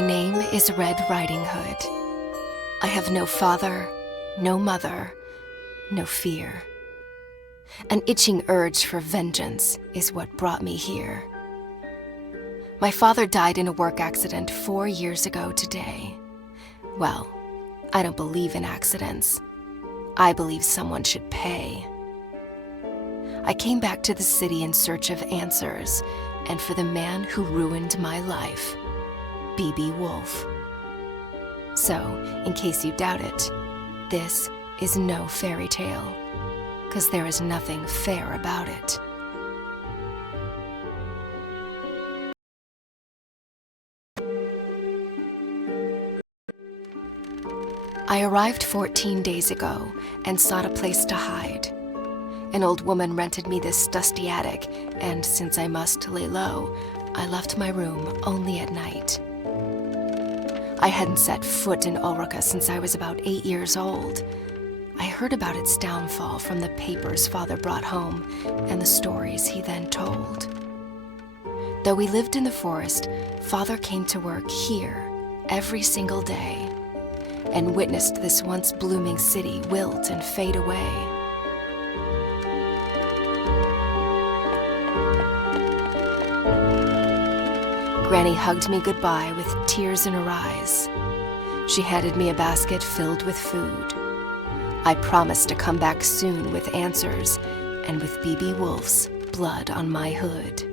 My name is Red Riding Hood. I have no father, no mother, no fear. An itching urge for vengeance is what brought me here. My father died in a work accident 4 years ago today. Well, I don't believe in accidents. I believe someone should pay. I came back to the city in search of answers, and for the man who ruined my life, B.B. Woolfe. So, in case you doubt it, this is no fairy tale, 'cause there is nothing fair about it. I arrived 14 days ago and sought a place to hide. An old woman rented me this dusty attic, and since I must lay low, I left my room only at night. I hadn't set foot in Ulrika since I was about 8 years old. I heard about its downfall from the papers Father brought home and the stories he then told. Though we lived in the forest, Father came to work here every single day and witnessed this once blooming city wilt and fade away. Granny hugged me goodbye with tears in her eyes. She handed me a basket filled with food. I promised to come back soon with answers and with B.B. Woolfe's blood on my hood.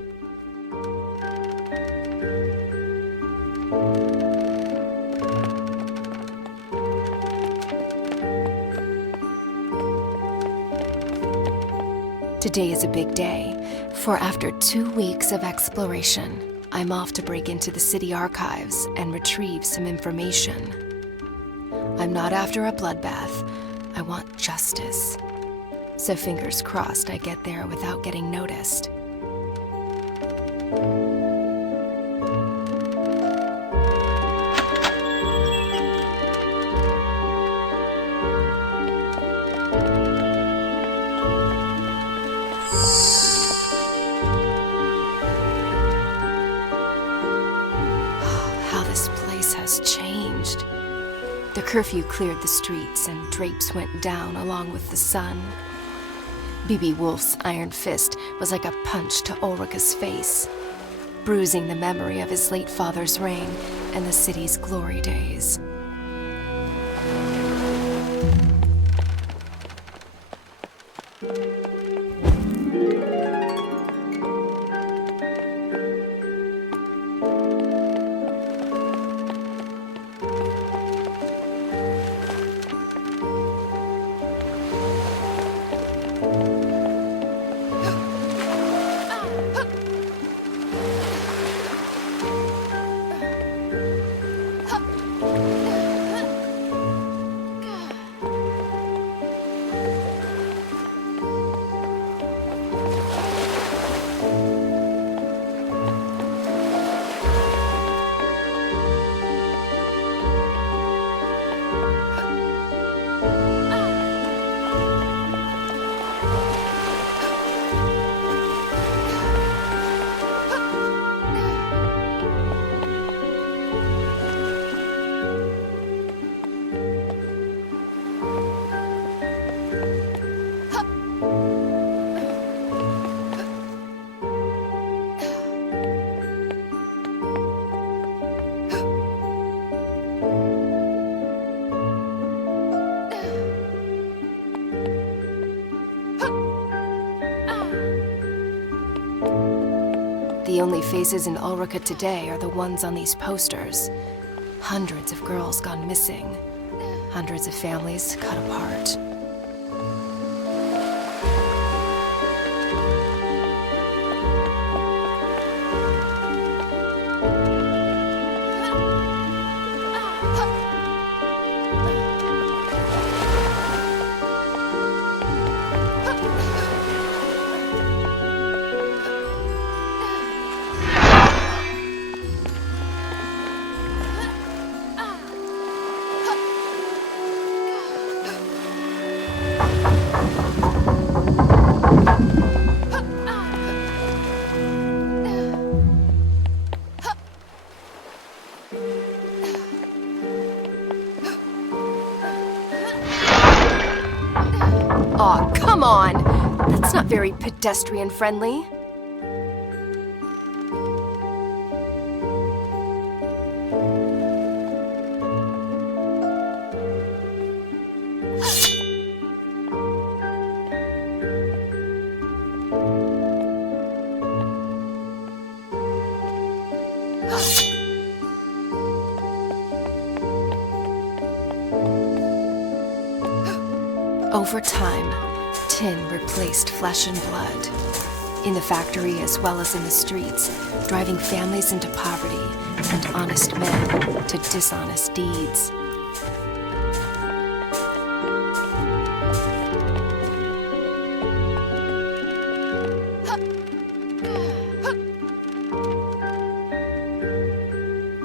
Today is a big day, for after 2 weeks of exploration, I'm off to break into the city archives and retrieve some information. I'm not after a bloodbath. I want justice. So fingers crossed I get there without getting noticed. Has changed. The curfew cleared the streets and drapes went down along with the sun. B.B. Woolfe's iron fist was like a punch to Ulrika's face, bruising the memory of his late father's reign and the city's glory days. The only faces in Ulrika today are the ones on these posters. Hundreds of girls gone missing. Hundreds of families cut apart. Aw, come on! That's not very pedestrian-friendly. Over time, tin replaced flesh and blood. In the factory as well as in the streets, driving families into poverty and honest men to dishonest deeds.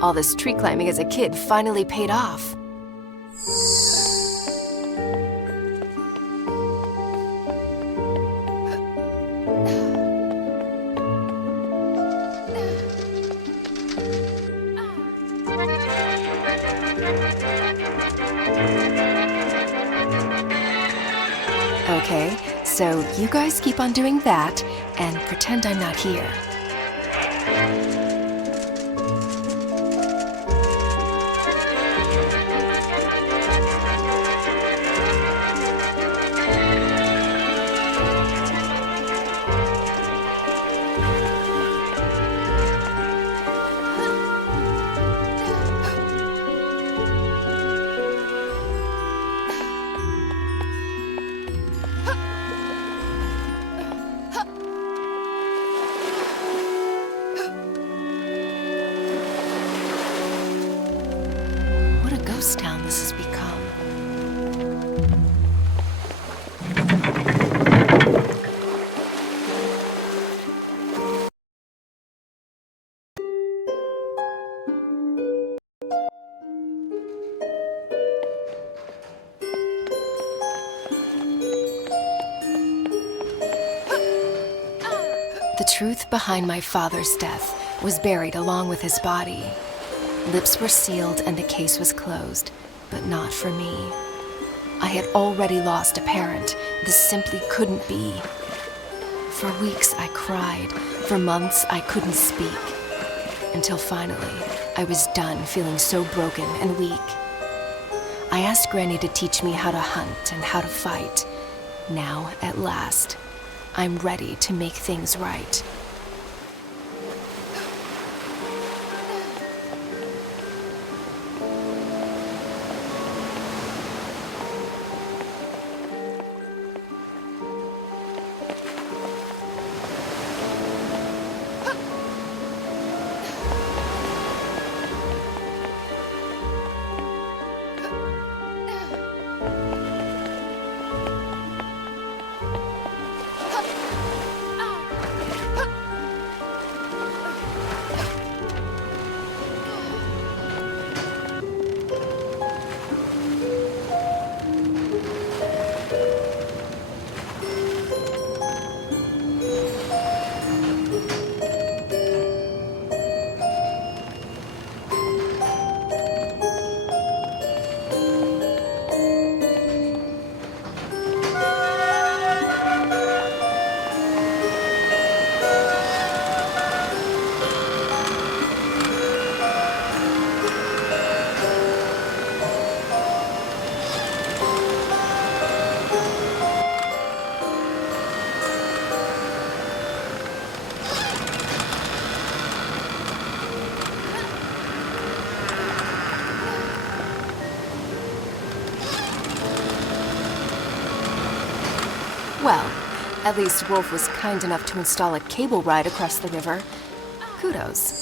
All this tree climbing as a kid finally paid off. Okay, so you guys keep on doing that and pretend I'm not here. Ghost town this has become. The truth behind my father's death was buried along with his body. Lips were sealed and the case was closed, but not for me. I had already lost a parent. This simply couldn't be. For weeks I cried. For months I couldn't speak. Until finally, I was done feeling so broken and weak. I asked Granny to teach me how to hunt and how to fight. Now, at last, I'm ready to make things right. Well, at least Woolfe was kind enough to install a cable ride across the river. Kudos.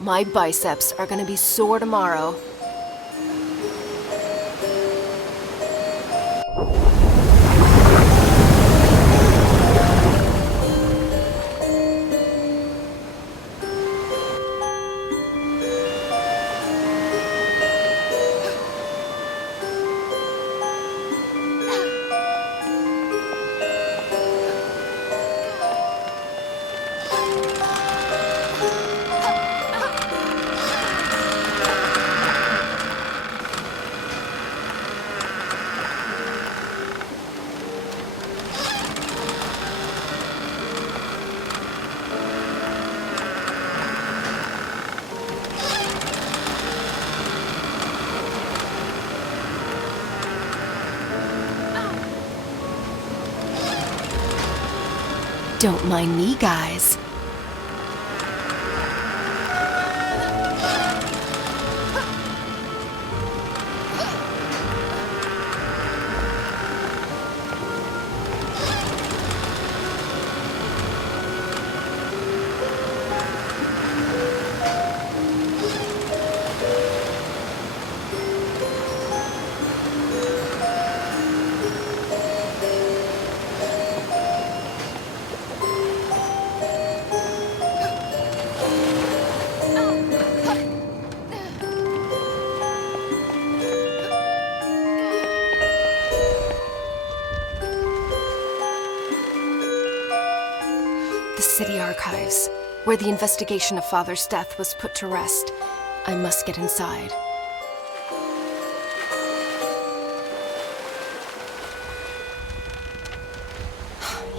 My biceps are gonna be sore tomorrow. Don't mind me, guys. The city archives, where the investigation of Father's death was put to rest. I must get inside.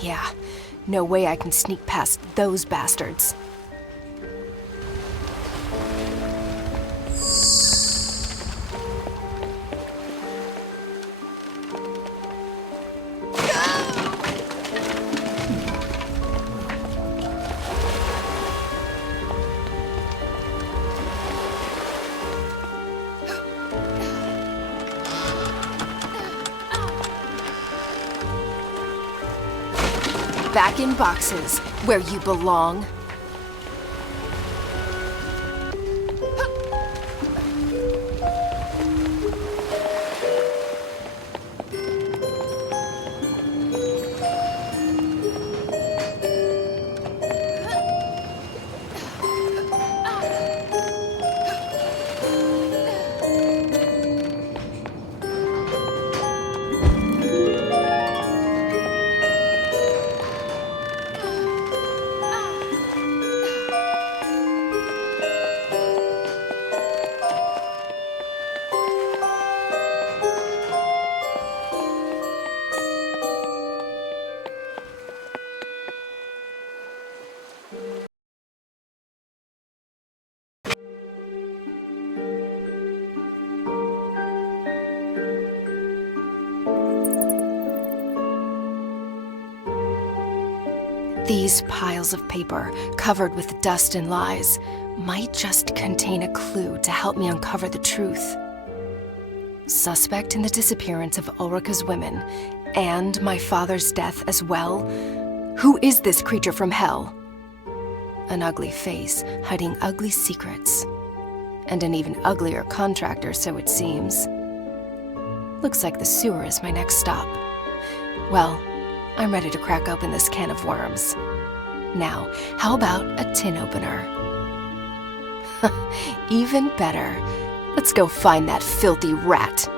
Yeah, no way I can sneak past those bastards. Back in boxes, where you belong. These piles of paper, covered with dust and lies, might just contain a clue to help me uncover the truth. Suspect in the disappearance of Ulrika's women, and my father's death as well? Who is this creature from hell? An ugly face, hiding ugly secrets. And an even uglier contractor, so it seems. Looks like the sewer is my next stop. Well, I'm ready to crack open this can of worms. Now, how about a tin opener? Even better. Let's go find that filthy rat.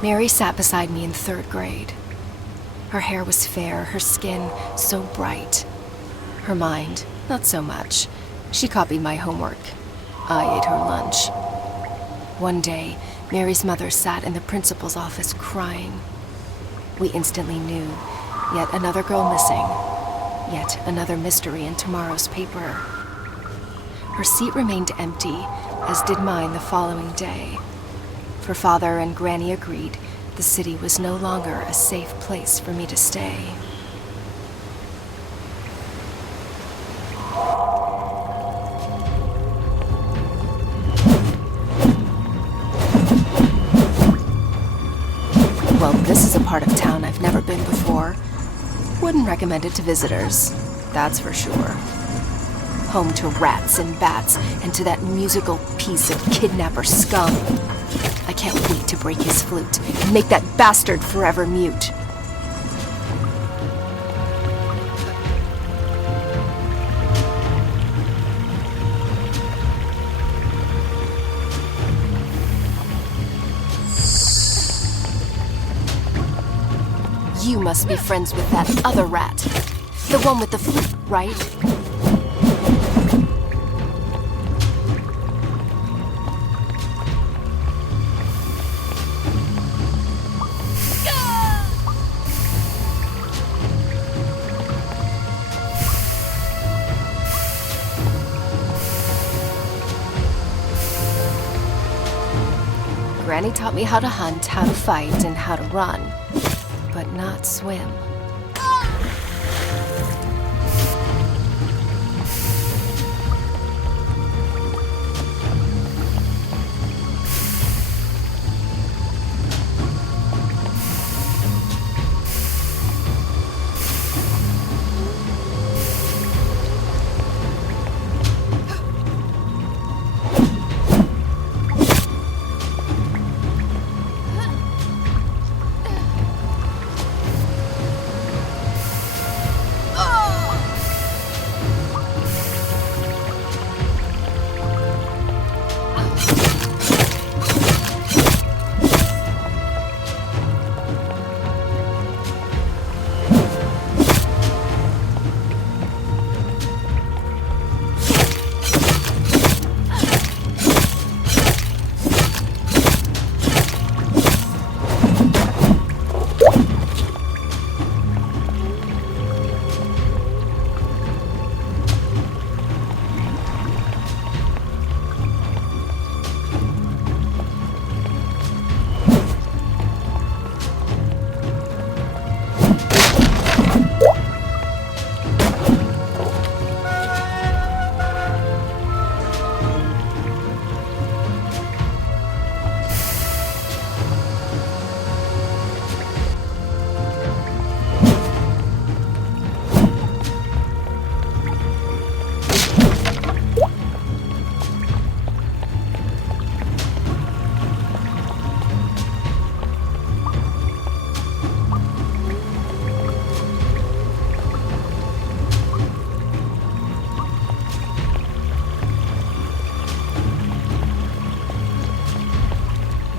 Mary sat beside me in 3rd grade. Her hair was fair, her skin so bright. Her mind, not so much. She copied my homework. I ate her lunch. One day, Mary's mother sat in the principal's office crying. We instantly knew, yet another girl missing. Yet another mystery in tomorrow's paper. Her seat remained empty, as did mine the following day. For Father and Granny agreed the city was no longer a safe place for me to stay. Well, this is a part of town I've never been before. Wouldn't recommend it to visitors, that's for sure. Home to rats and bats, and to that musical piece of kidnapper scum. I can't wait to break his flute and make that bastard forever mute. You must be friends with that other rat. The one with the flute, right? Granny taught me how to hunt, how to fight, and how to run, but not swim.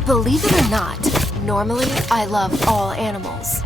Believe it or not, normally I love all animals.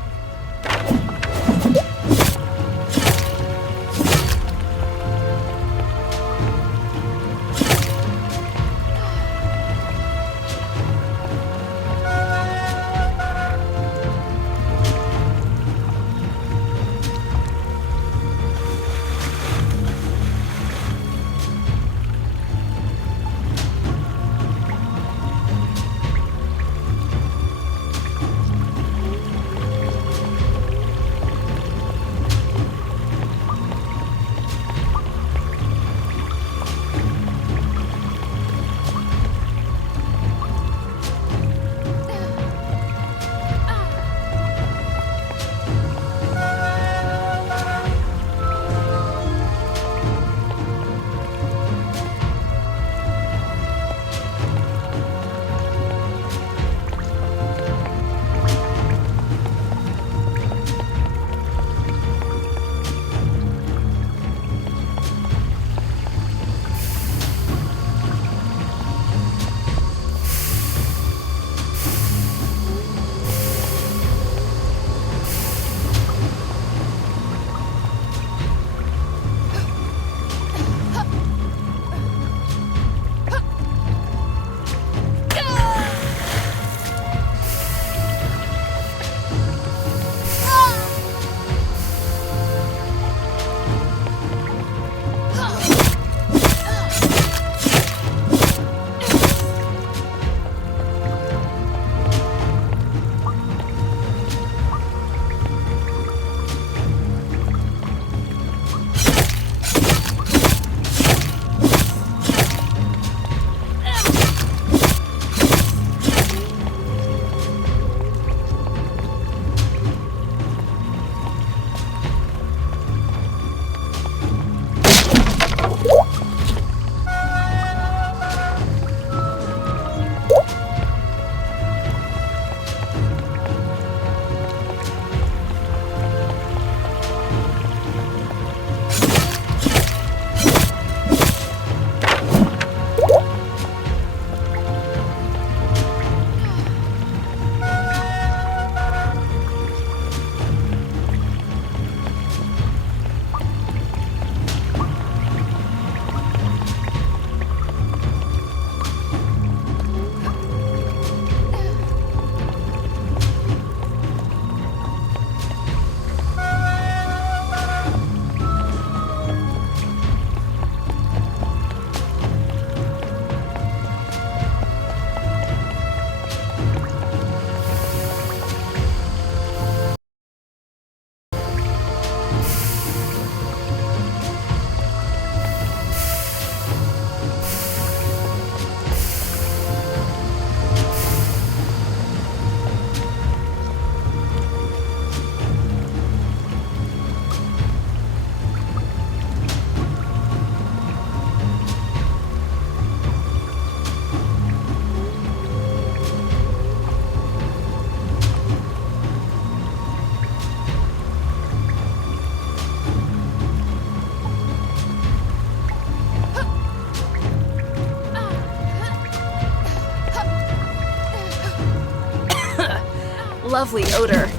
lovely odor.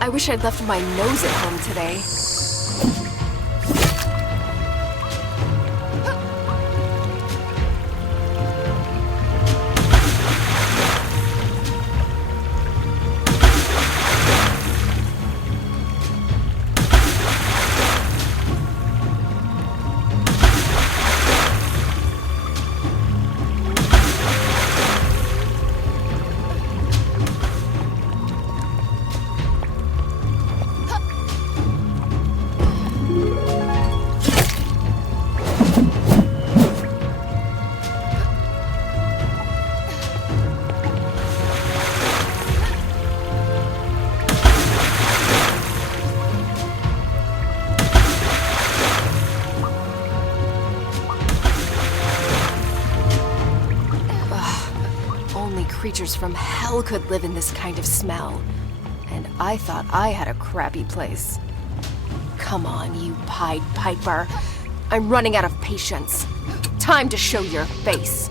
I wish I'd left my nose at home today. Creatures from hell could live in this kind of smell. And I thought I had a crappy place. Come on, you Pied Piper. I'm running out of patience. Time to show your face.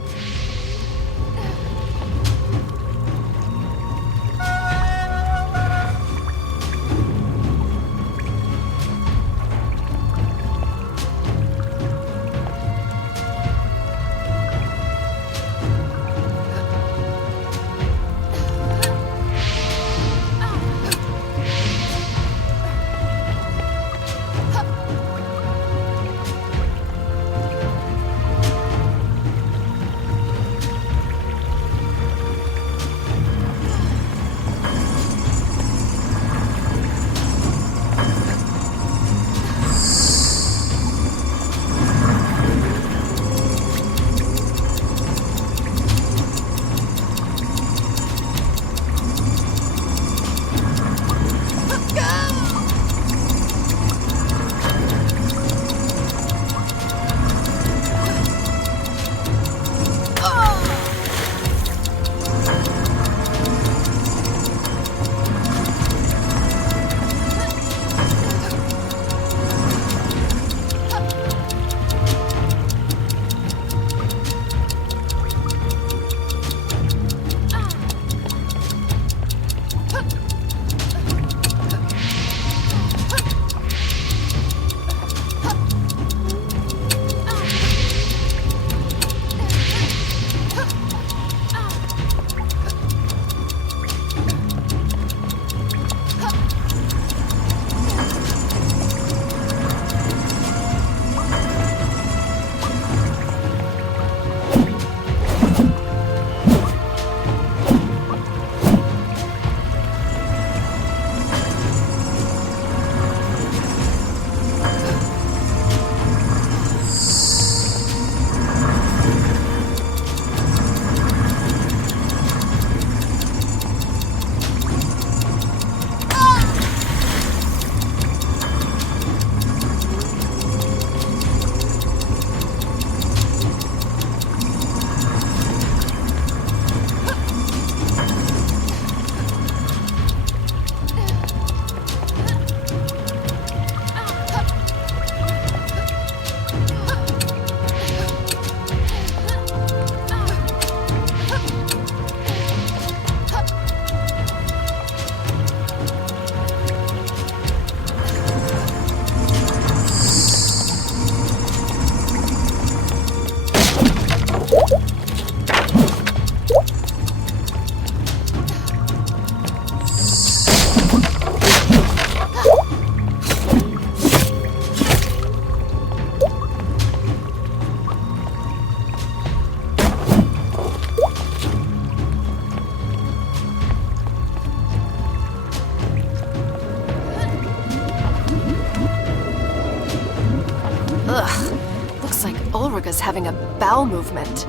Ulrika's having a bowel movement.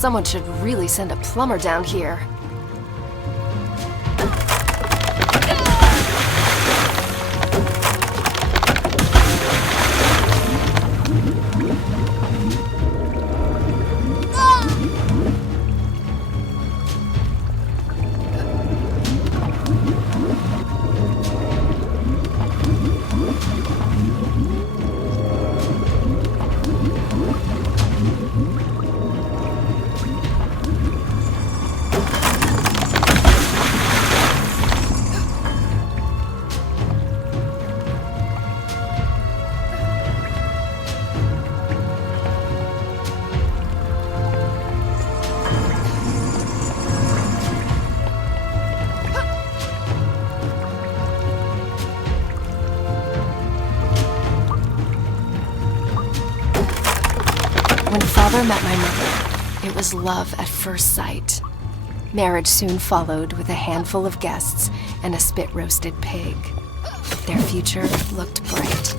Someone should really send a plumber down here. When father met my mother, it was love at first sight. Marriage soon followed with a handful of guests and a spit-roasted pig. Their future looked bright.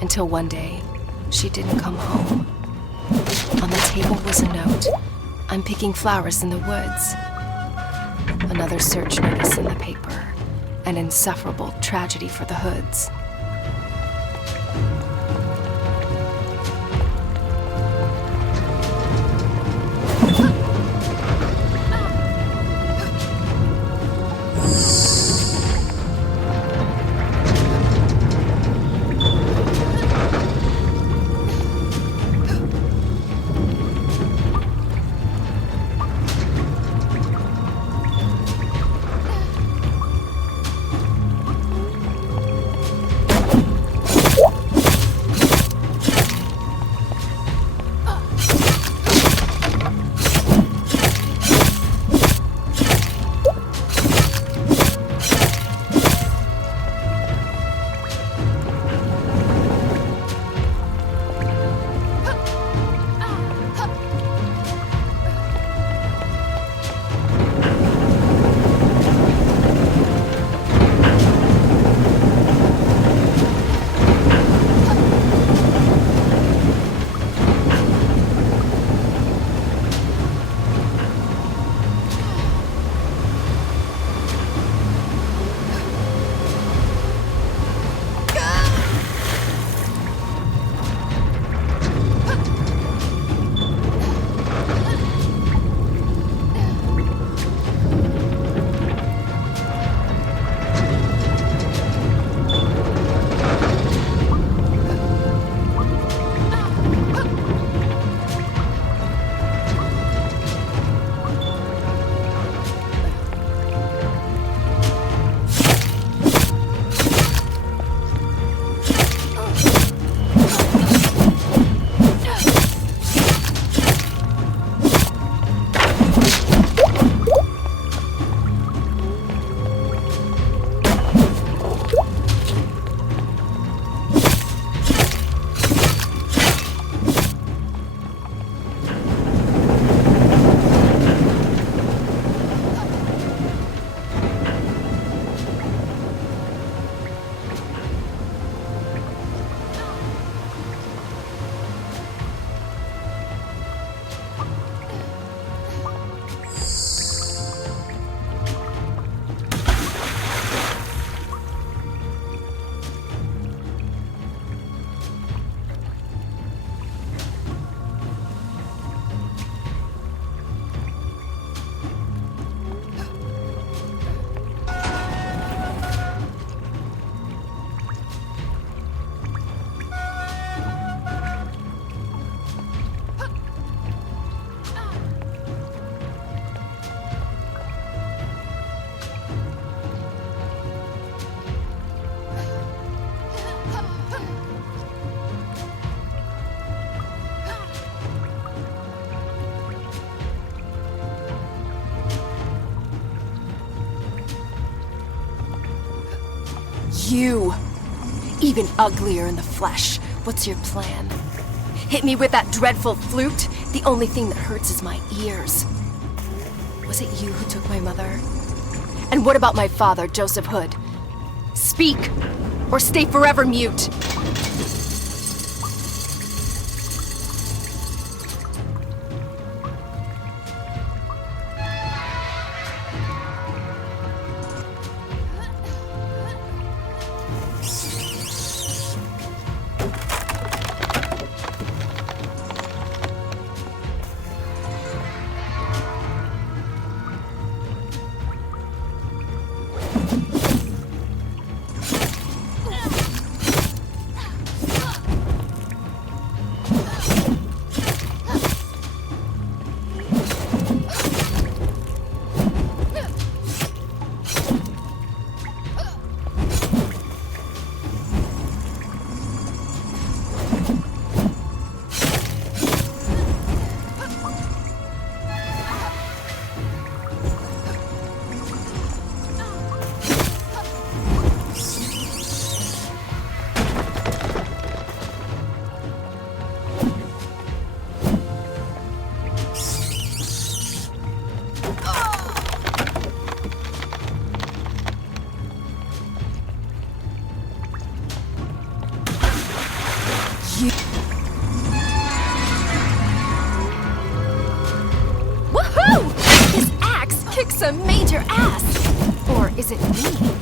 Until one day, she didn't come home. On the table was a note. I'm picking flowers in the woods. Another search notice in the paper. An insufferable tragedy for the Hoods. You! Even uglier in the flesh. What's your plan? Hit me with that dreadful flute? The only thing that hurts is my ears. Was it you who took my mother? And what about my father, Joseph Hood? Speak, or stay forever mute. Woo! His axe kicks some major ass! Or is it me?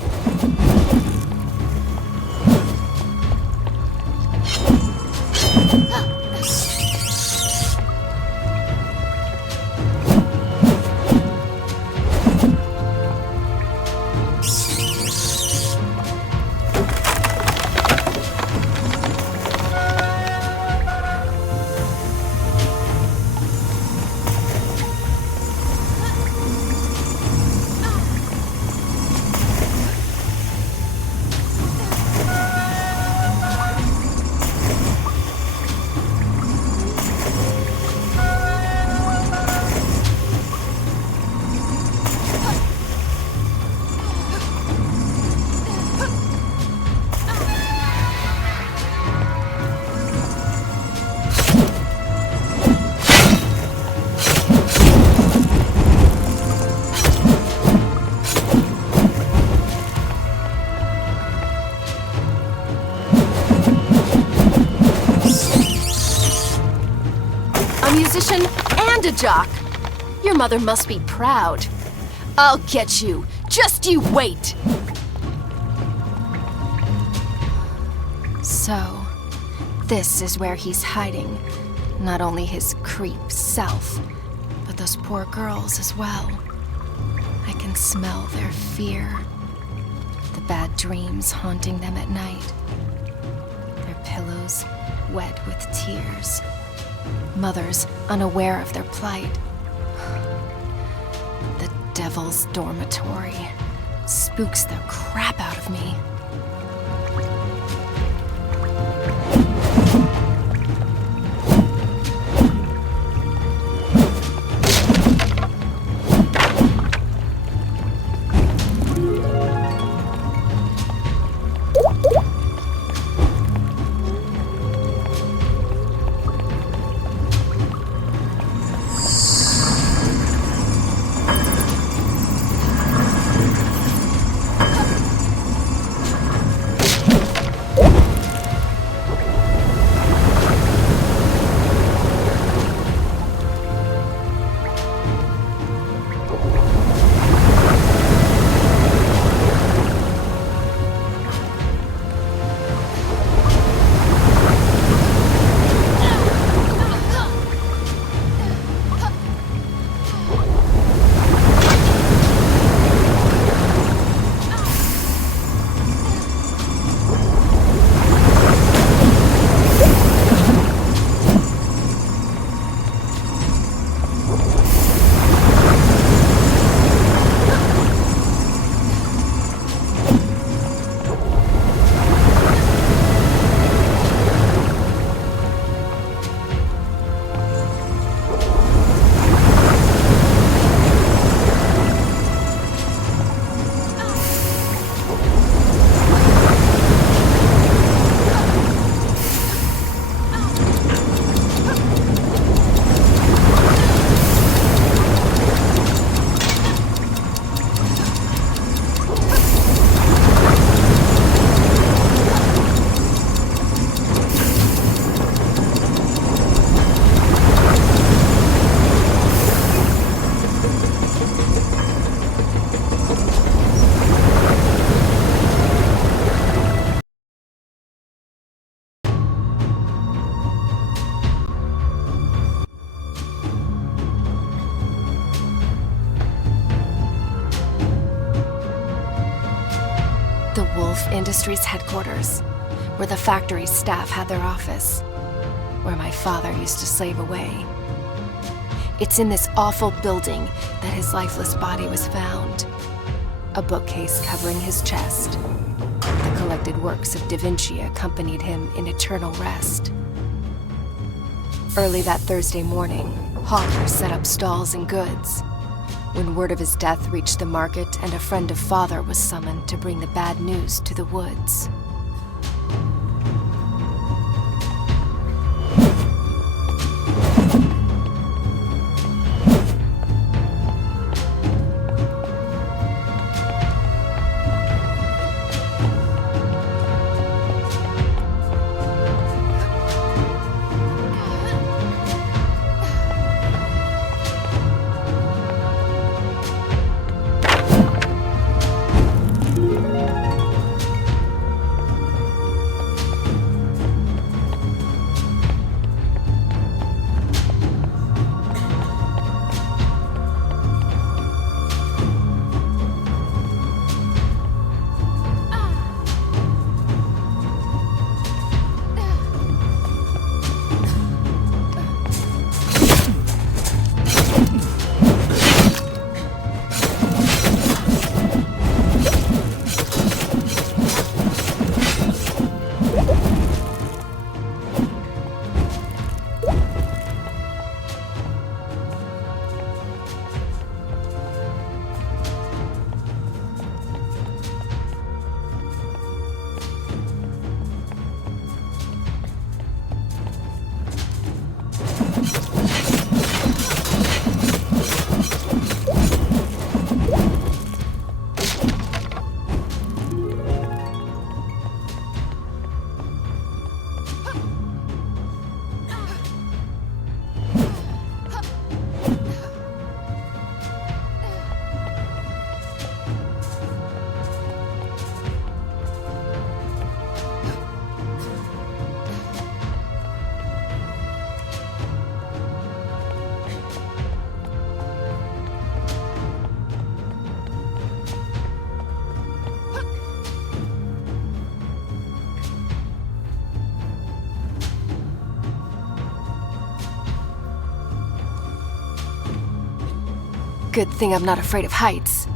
Musician and a jock. Your mother must be proud. I'll get you. Just you wait. So, this is where he's hiding. Not only his creep self, but those poor girls as well. I can smell their fear. The bad dreams haunting them at night. Their pillows wet with tears. Mothers unaware of their plight. The devil's dormitory spooks the crap out of me. The Woolfe Industries headquarters, where the factory's staff had their office, where my father used to slave away. It's in this awful building that his lifeless body was found. A bookcase covering his chest. The collected works of Da Vinci accompanied him in eternal rest. Early that Thursday morning, hawkers set up stalls and goods. When word of his death reached the market and a friend of father was summoned to bring the bad news to the woods. Good thing I'm not afraid of heights.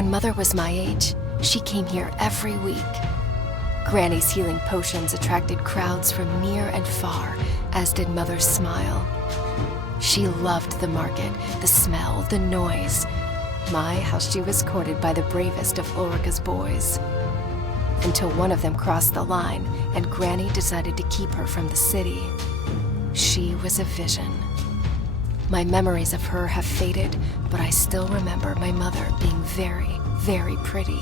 When Mother was my age, she came here every week. Granny's healing potions attracted crowds from near and far, as did Mother's smile. She loved the market, the smell, the noise. My, how she was courted by the bravest of Ulrika's boys. Until one of them crossed the line, and Granny decided to keep her from the city. She was a vision. My memories of her have faded, but I still remember my mother being very, very pretty.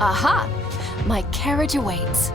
Aha! My carriage awaits.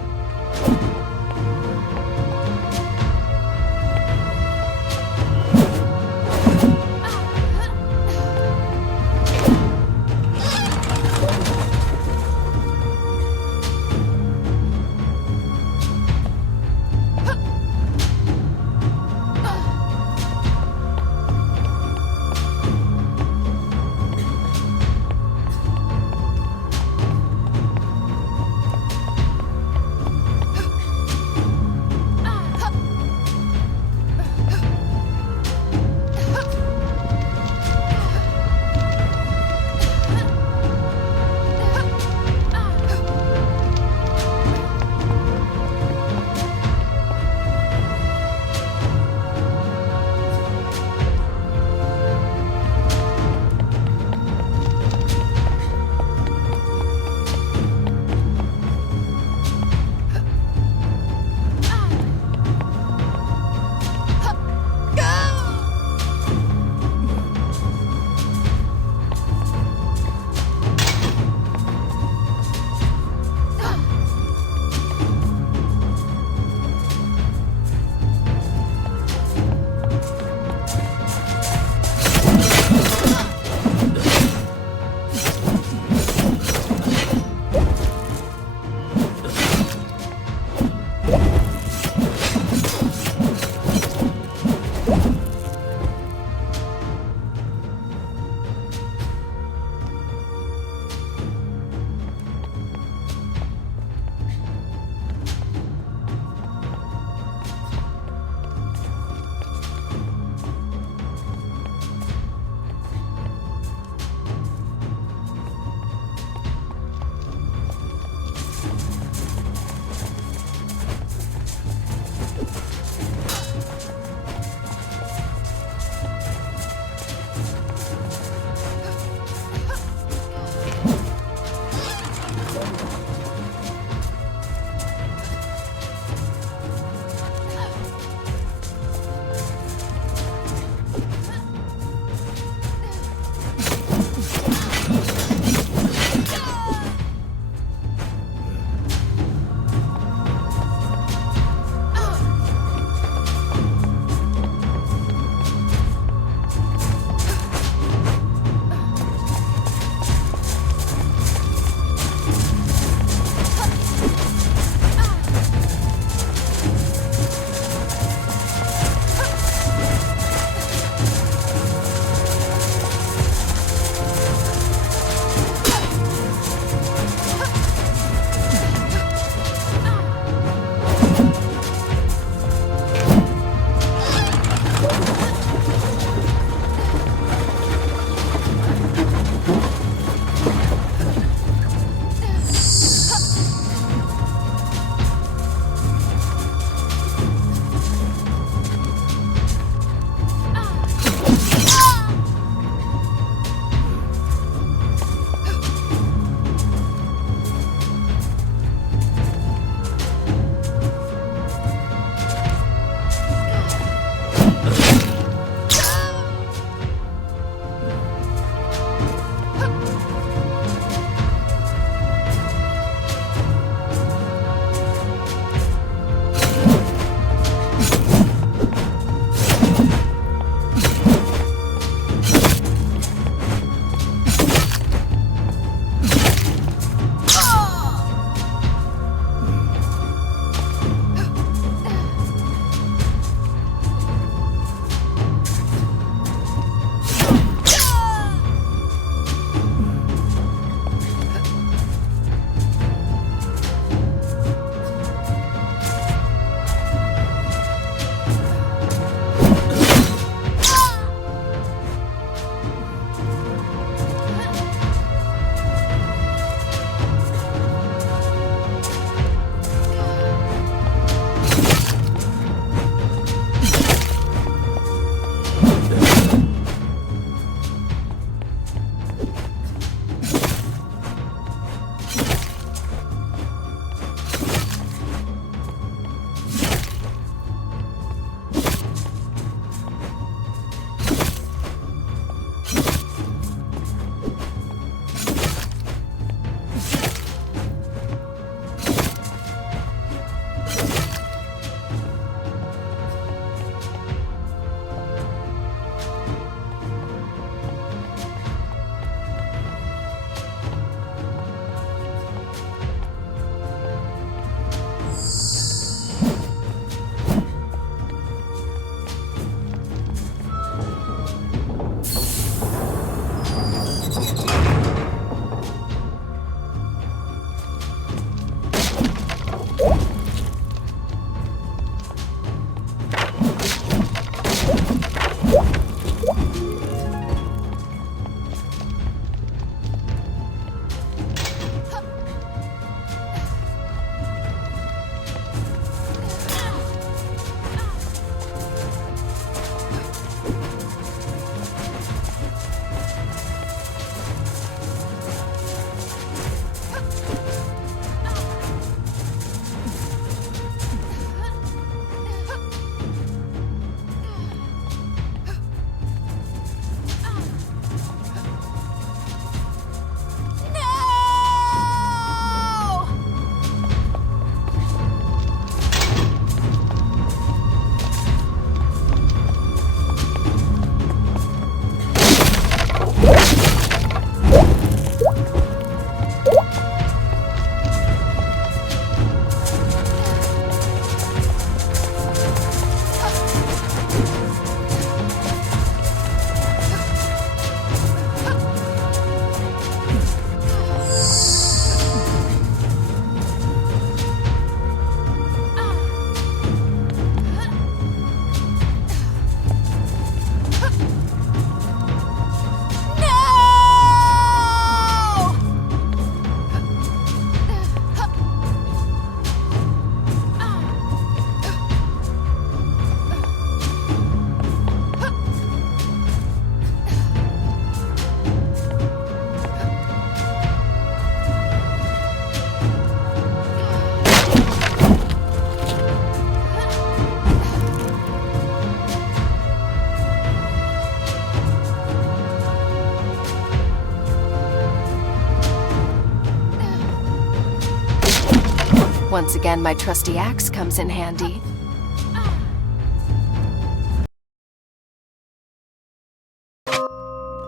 Once again, my trusty axe comes in handy.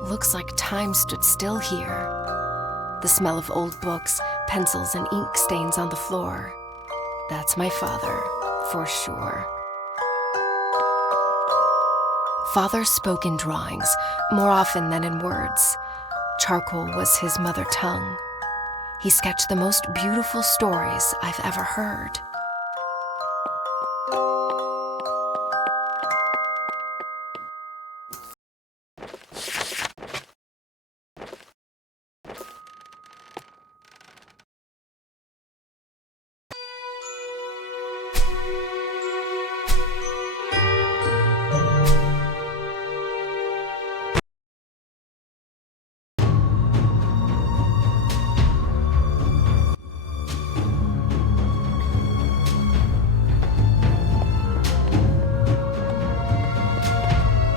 Looks like time stood still here. The smell of old books, pencils, and ink stains on the floor. That's my father, for sure. Father spoke in drawings, more often than in words. Charcoal was his mother tongue. He sketched the most beautiful stories I've ever heard.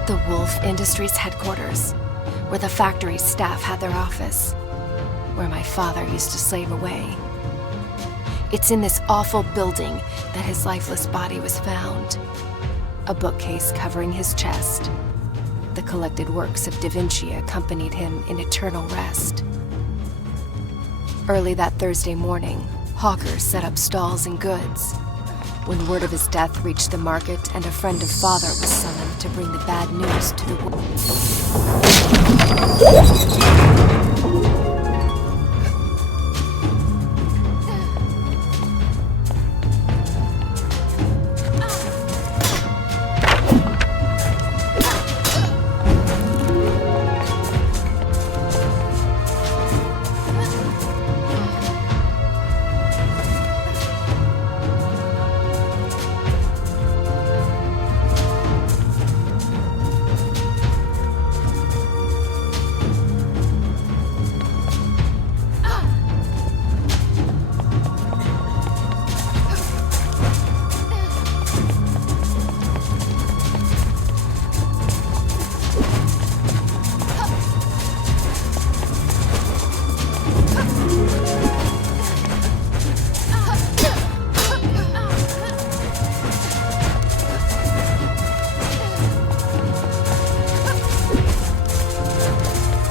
The Woolfe Industries headquarters, where the factory's staff had their office, where my father used to slave away. It's in this awful building that his lifeless body was found. A bookcase covering his chest. The collected works of Da Vinci accompanied him in eternal rest. Early that Thursday morning, hawkers set up stalls and goods. When word of his death reached the market and a friend of father was summoned to bring the bad news to the world.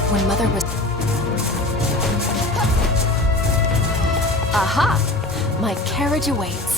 When Mother was... Aha! My carriage awaits.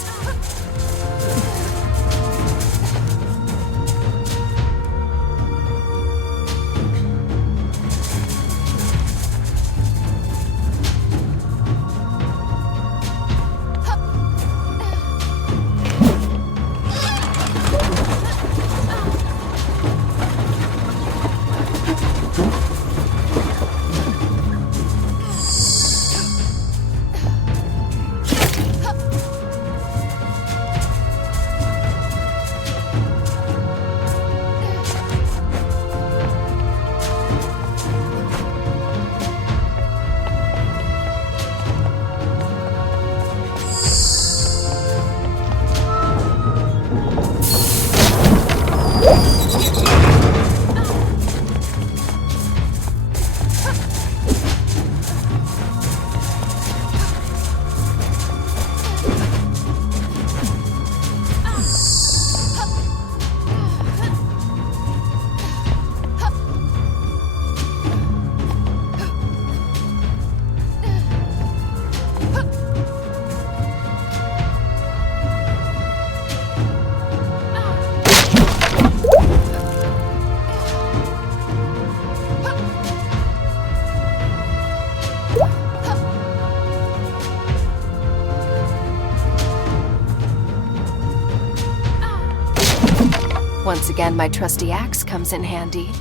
Once again, my trusty axe comes in handy.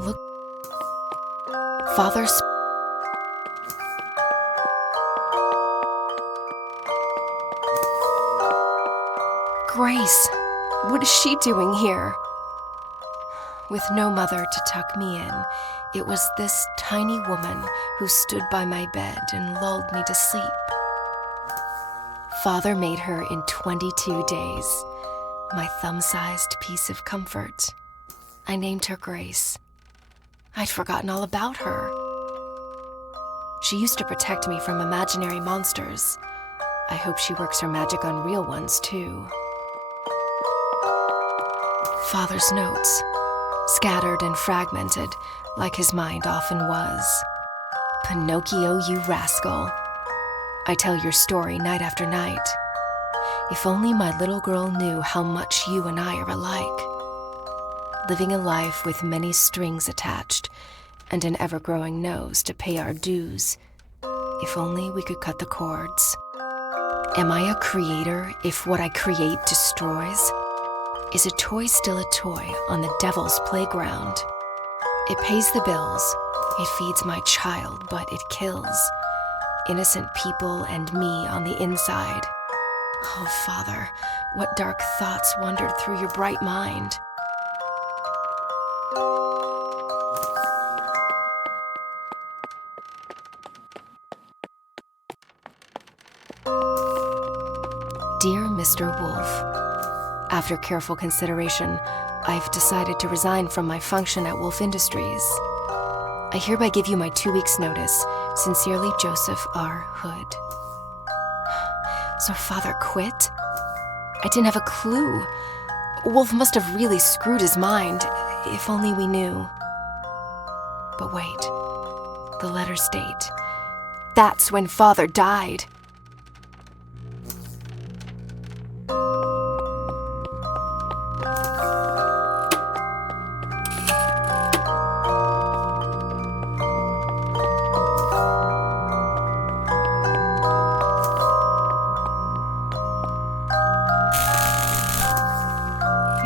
Look. Father's... Grace, what is she doing here? With no mother to tuck me in, it was this tiny woman who stood by my bed and lulled me to sleep. Father made her in 22 days, my thumb-sized piece of comfort. I named her Grace. I'd forgotten all about her. She used to protect me from imaginary monsters. I hope she works her magic on real ones, too. Father's notes, scattered and fragmented, like his mind often was. Pinocchio, you rascal. I tell your story night after night. If only my little girl knew how much you and I are alike. Living a life with many strings attached, and an ever-growing nose to pay our dues. If only we could cut the cords. Am I a creator if what I create destroys? Is a toy still a toy on the devil's playground? It pays the bills, it feeds my child, but it kills innocent people and me on the inside. Oh, Father, what dark thoughts wandered through your bright mind? Dear Mr. Woolfe, after careful consideration, I've decided to resign from my function at Woolfe Industries. I hereby give you my 2 weeks' notice. Sincerely, Joseph R. Hood. So Father quit? I didn't have a clue. Woolfe must have really screwed his mind, if only we knew. But wait, the letters date. That's when Father died.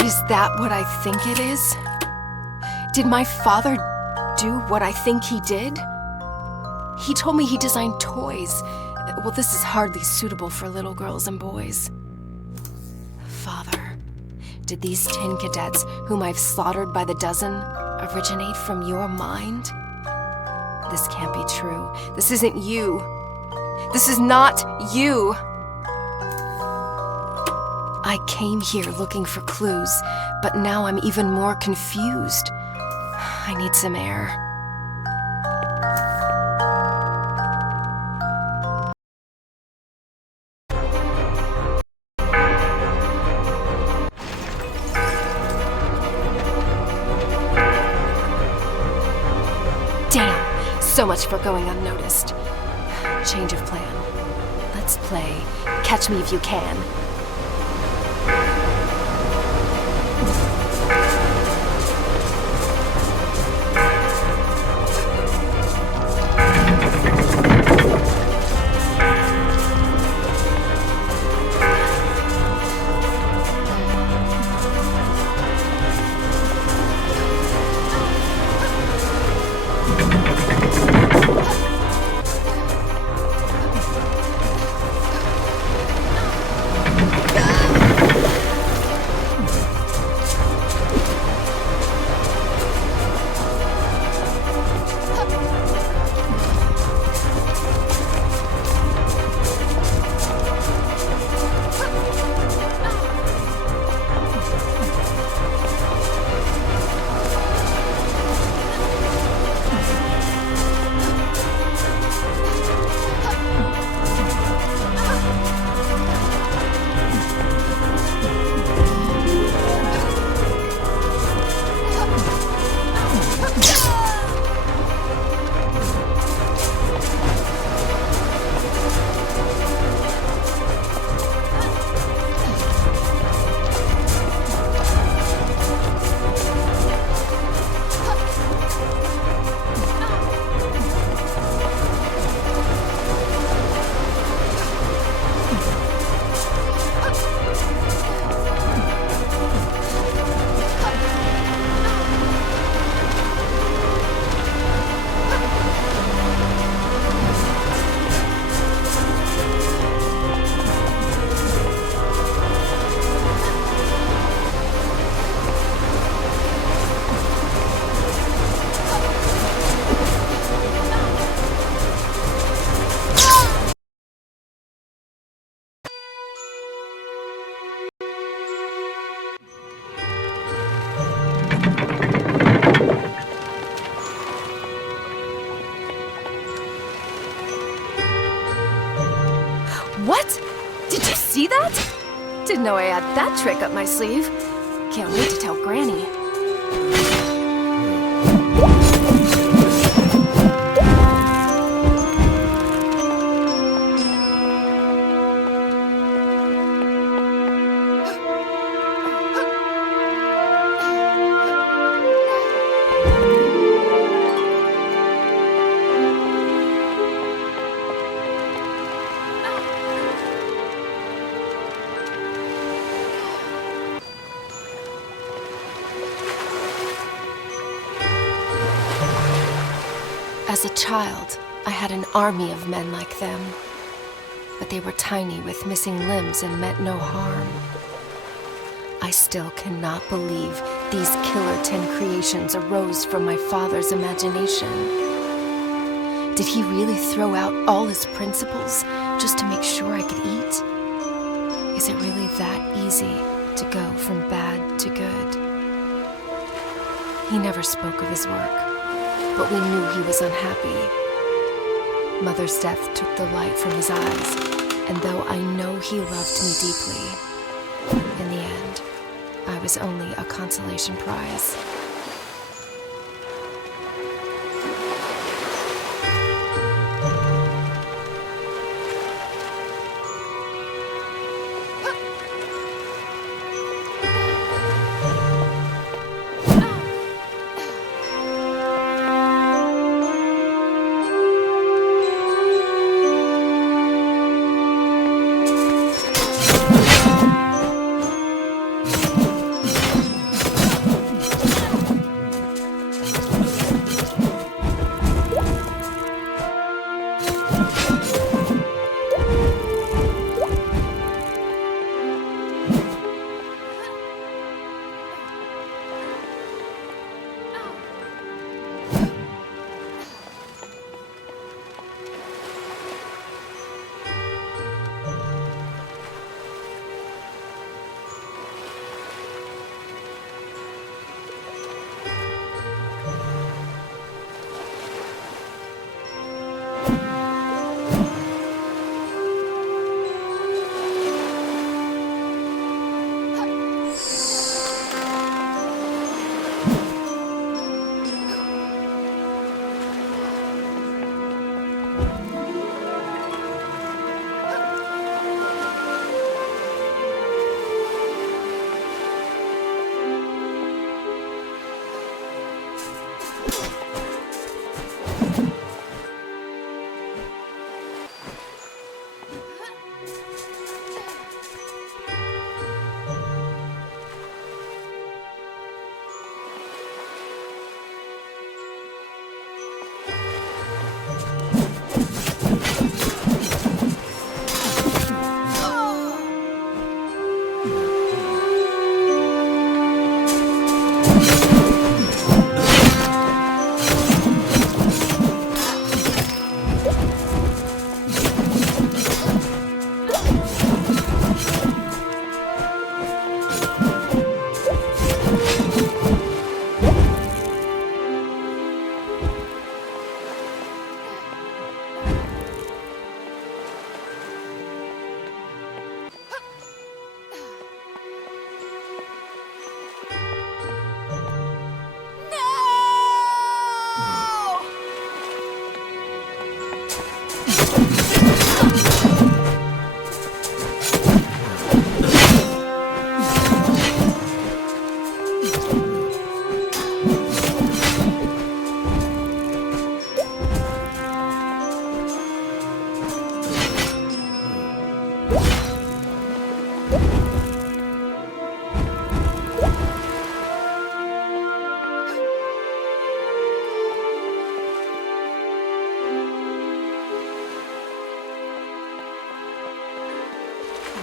Is that what I think it is? Did my father do what I think he did? He told me he designed toys. Well, this is hardly suitable for little girls and boys. Father, did these tin cadets, whom I've slaughtered by the dozen, originate from your mind? This can't be true. This isn't you. This is not you. I came here looking for clues, but now I'm even more confused. I need some air. Damn, so much for going unnoticed. Change of plan. Let's play Catch Me If You Can. What? Did you see that? Didn't know I had that trick up my sleeve. Can't wait to tell Granny. As a child, I had an army of men like them. But they were tiny with missing limbs and meant no harm. I still cannot believe these Killer 10 creations arose from my father's imagination. Did he really throw out all his principles just to make sure I could eat? Is it really that easy to go from bad to good? He never spoke of his work, but we knew he was unhappy. Mother's death took the light from his eyes, and though I know he loved me deeply, in the end, I was only a consolation prize.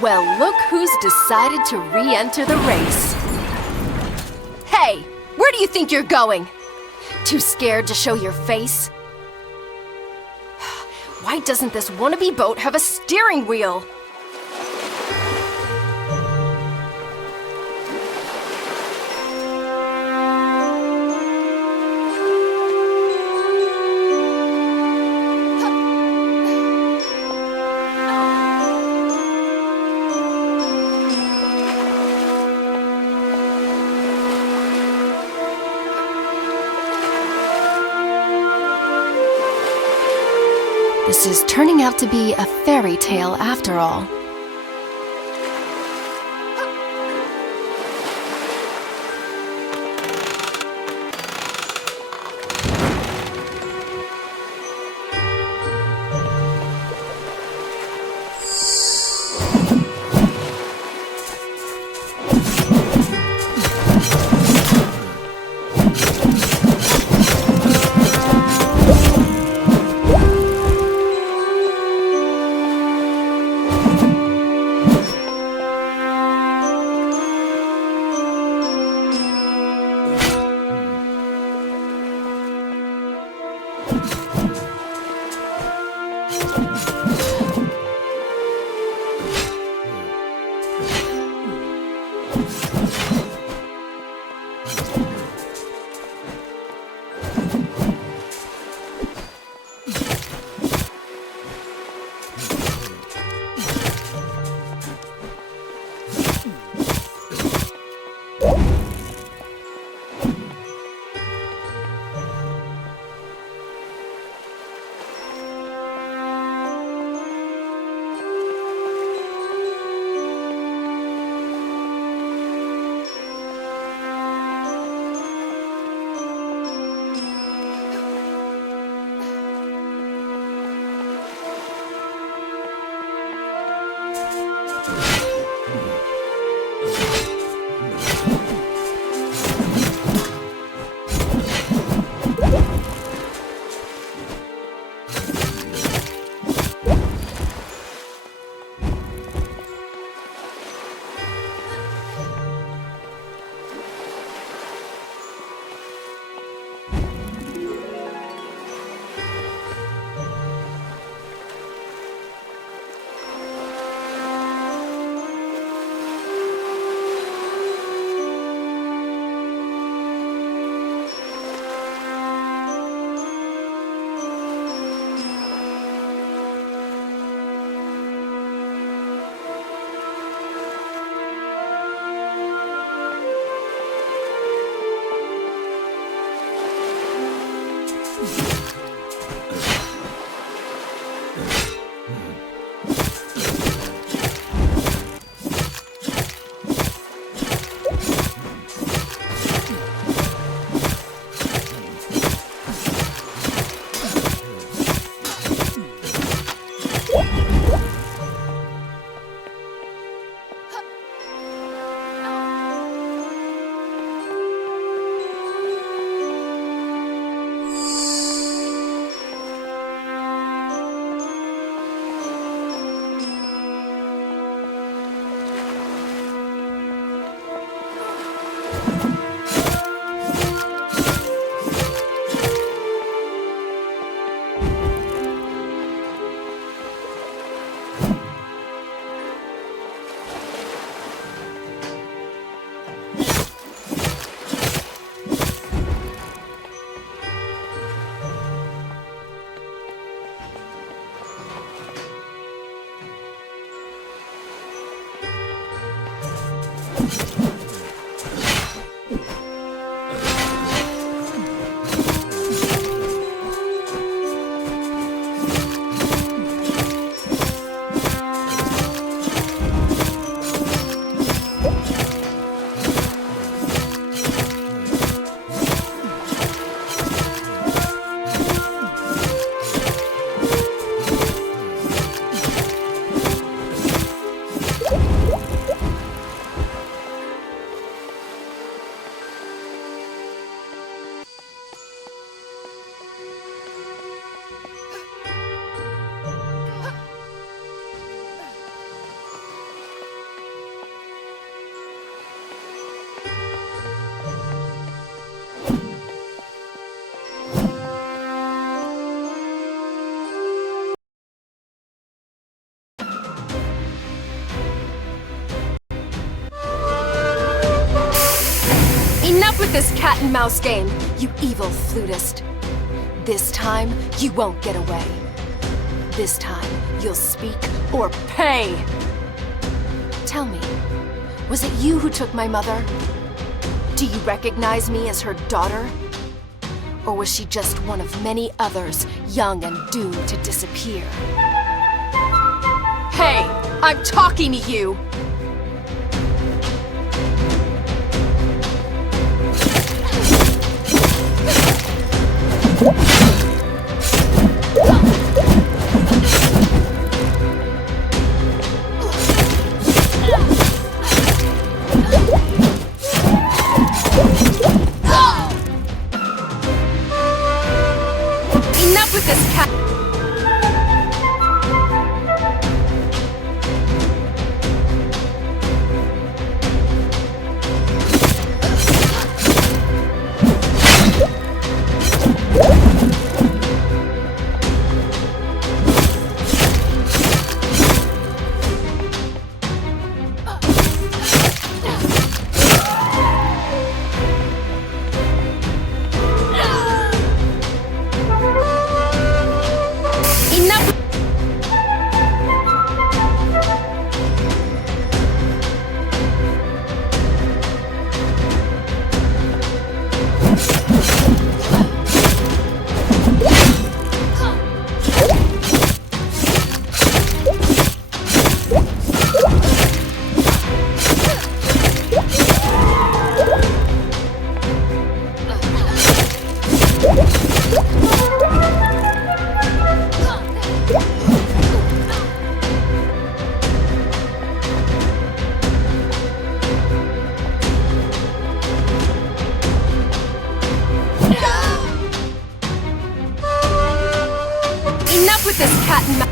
Well, look who's decided to re-enter the race. Hey, where do you think you're going? Too scared to show your face? Why doesn't this wannabe boat have a steering wheel? This is turning out to be a fairy tale after all. Enough with this cat and mouse game, you evil flutist. This time, you won't get away. This time, you'll speak or pay. Tell me, was it you who took my mother? Do you recognize me as her daughter? Or was she just one of many others, young and doomed to disappear? Hey, I'm talking to you! Enough with this cat! Enough with this cat and mouse.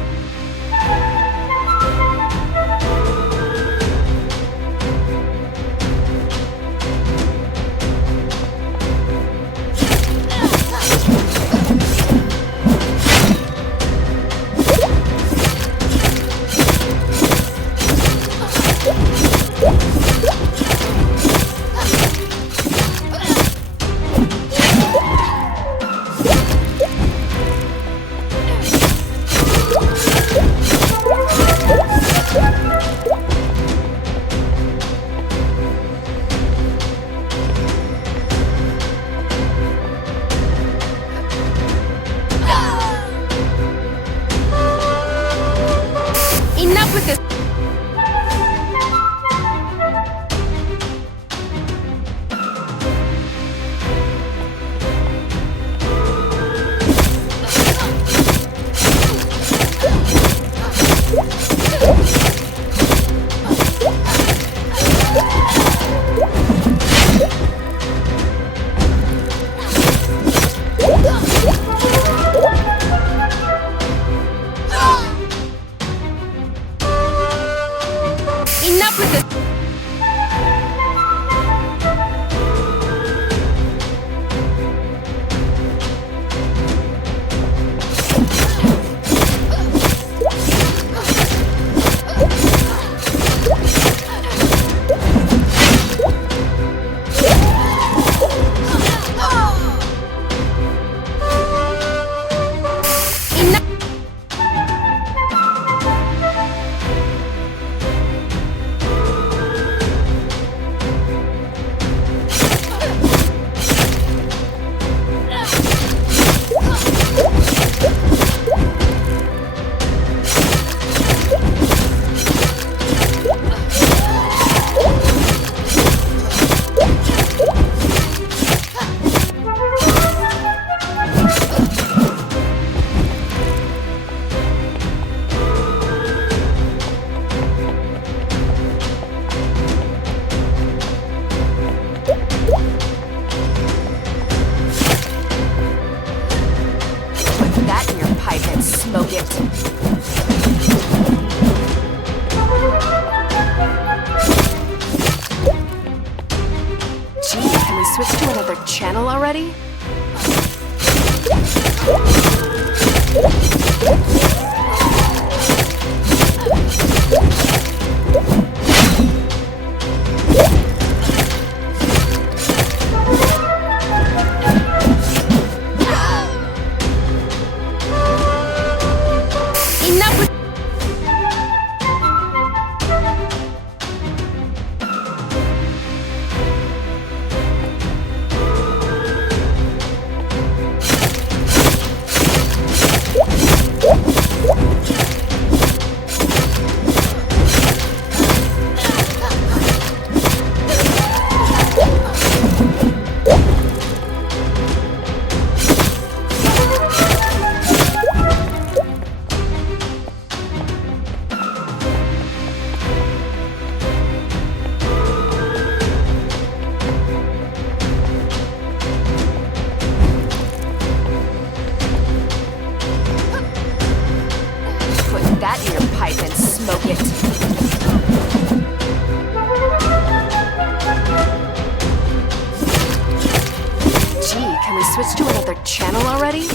Enough with this. Enough with this. Smoke it. Gee, can we switch to another channel already? another channel already?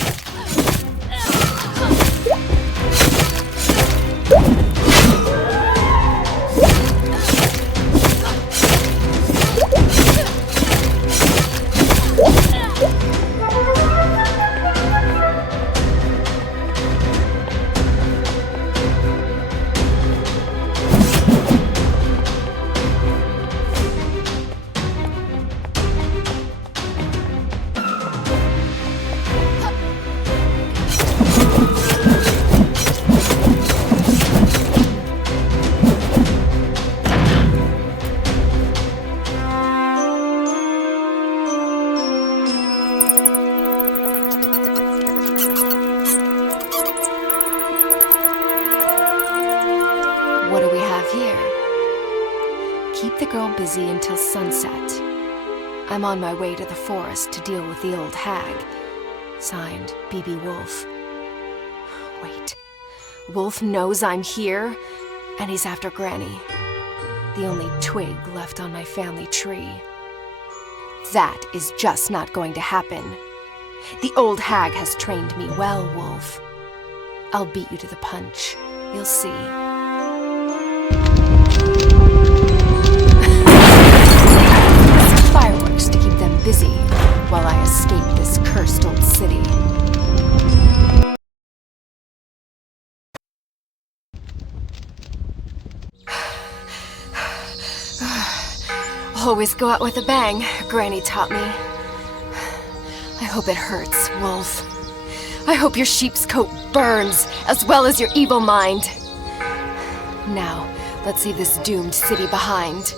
What do we have here? Keep the girl busy until sunset. I'm on my way to the forest to deal with the old hag. Signed, B.B. Woolfe. Wait. Woolfe knows I'm here, and he's after Granny. The only twig left on my family tree. That is just not going to happen. The old hag has trained me well, Woolfe. I'll beat you to the punch. You'll see. Fireworks to keep them busy while I escape this cursed old city. Always go out with a bang, Granny taught me. I hope it hurts, Woolfe. I hope your sheep's coat burns, as well as your evil mind. Now, let's leave this doomed city behind.